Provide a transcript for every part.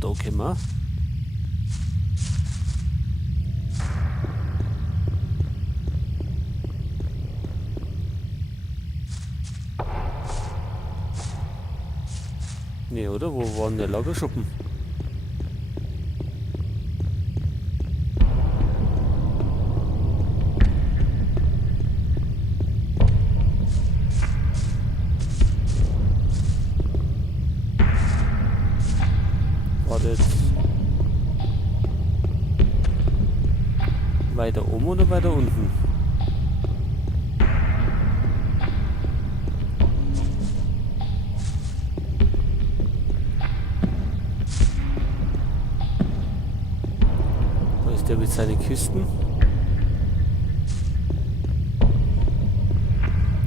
Und da können wir. Nee, oder? Wo waren der Lagerschuppen? Wartet. Weiter oben oder weiter unten? Da ist der mit seinen Kisten.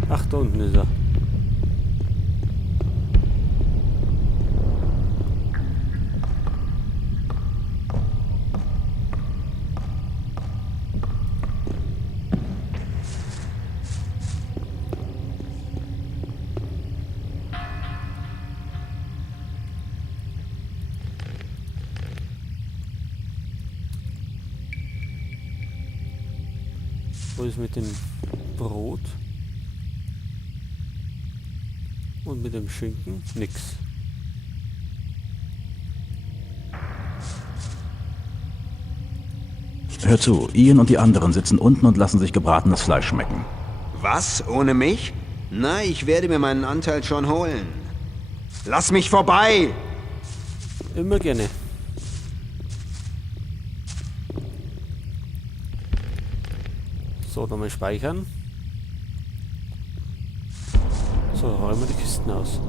Ach, da unten ist er. Wo ist mit dem Brot? Und mit dem Schinken? Nix. Hör zu, Ian und die anderen sitzen unten und lassen sich gebratenes Fleisch schmecken. Was? Ohne mich? Na, ich werde mir meinen Anteil schon holen. Lass mich vorbei! Immer gerne. So, nochmal speichern. So, räumen wir die Kisten aus.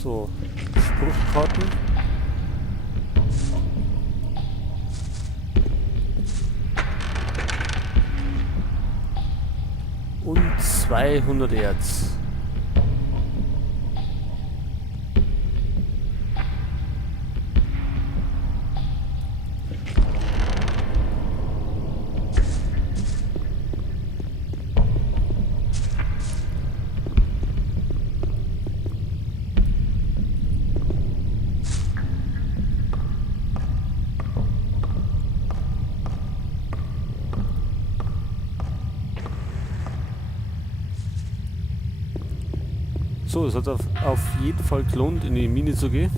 So, Spruchkarten. Und 200 Erz. So, es hat auf jeden Fall gelohnt, in die Mine zu gehen.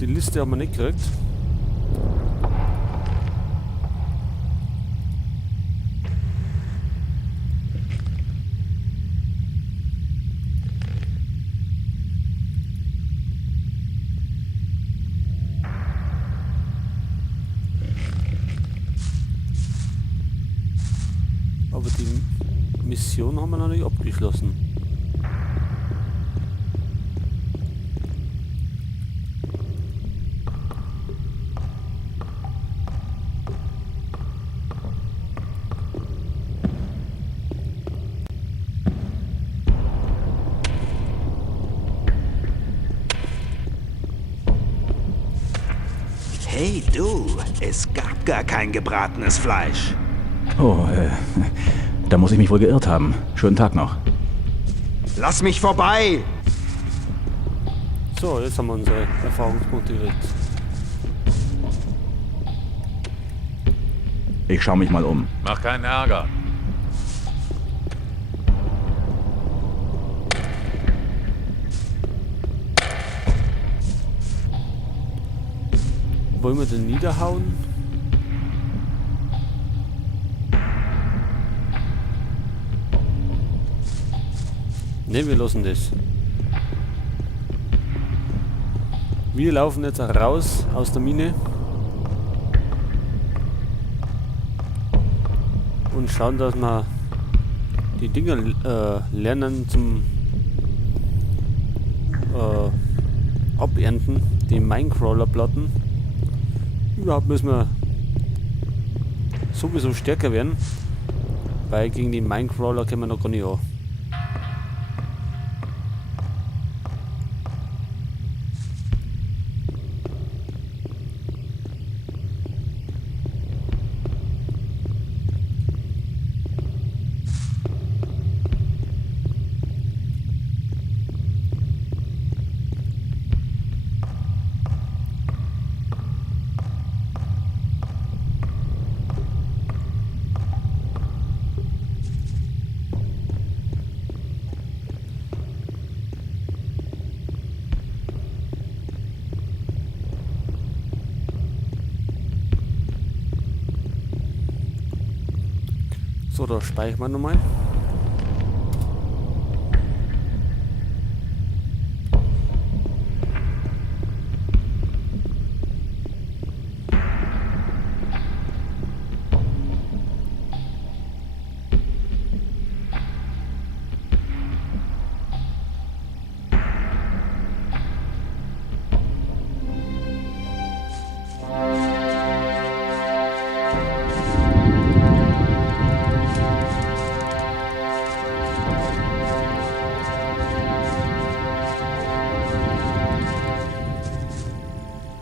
Die Liste haben wir nicht gekriegt. Aber die Mission haben wir noch nicht abgeschlossen. Hey du, es gab gar kein gebratenes Fleisch. Oh, da muss ich mich wohl geirrt haben. Schönen Tag noch. Lass mich vorbei! So, jetzt haben wir unsere Erfahrungspunkte gekriegt. Ich schaue mich mal um. Mach keinen Ärger. Wollen wir den niederhauen? Ne, wir lassen das. Wir laufen jetzt raus aus der Mine und schauen, dass wir die Dinger lernen zum Abernten, die Minecrawler-Platten. Überhaupt müssen wir sowieso stärker werden, weil gegen die Minecrawler können wir noch gar nicht an. So, da speichern wir nochmal.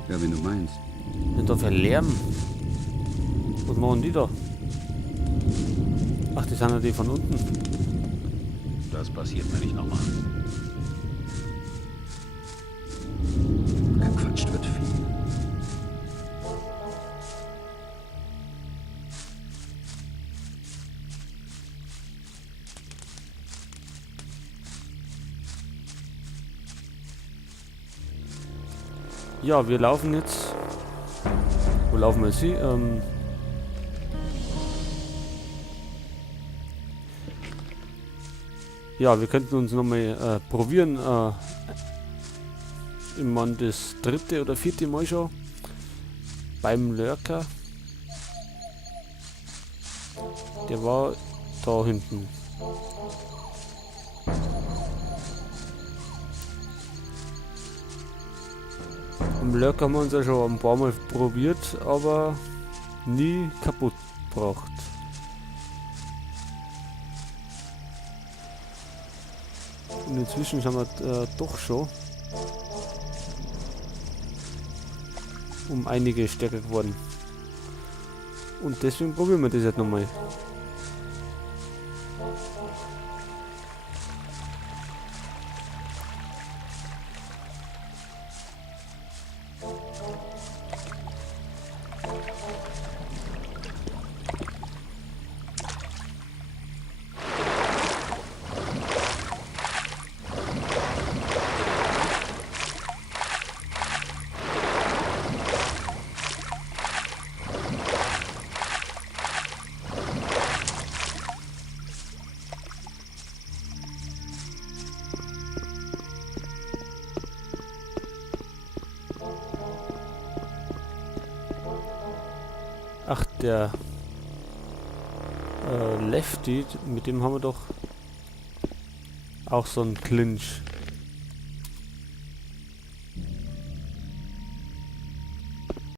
Ja, wenn du meinst. Nicht da für Lärm. Was machen die da? Ach, die sind ja die von unten. Das passiert mir nicht nochmal. Gequatscht wird viel. Ja, wir laufen jetzt. Wo laufen wir jetzt hin? Ja, wir könnten uns nochmal probieren. Ich meine, das 3. oder 4. Mal schon. Beim Lurker. Der war da hinten. Am Lurker haben wir uns ja schon ein paar Mal probiert, aber nie kaputt gebracht. Und inzwischen sind wir doch schon um einige stärker geworden. Und deswegen probieren wir das jetzt nochmal. Ach, der Lefty, mit dem haben wir doch auch so einen Clinch.